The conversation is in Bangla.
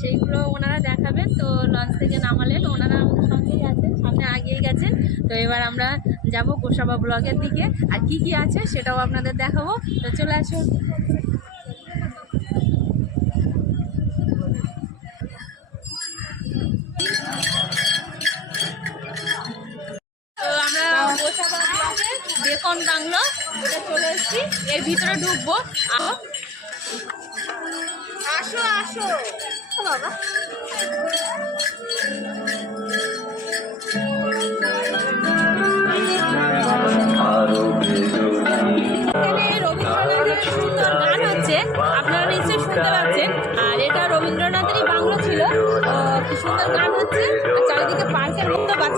সেইগুলো ওনারা দেখাবেন। তো লঞ্চ থেকে নামালেন, ওনারা সঙ্গেই আছেন, সামনে আগিয়ে গেছেন। তো এবার আমরা যাব গোসাবা ব্লগের দিকে। আর কি কি আছে সেটাও আপনাদের দেখাবো। তো চলে আসুন। বেকন বাংলো চলে এসেছি। এর ভিতরে ঢুকবো। আসো আসো। বাবা। আপনারা নিশ্চয়ই শুনতে আর এটা রবীন্দ্রনাথেরই বাংলা ছিল। সুন্দর গান হচ্ছে। চারিদিকে পার্কের মতো বাচ্চা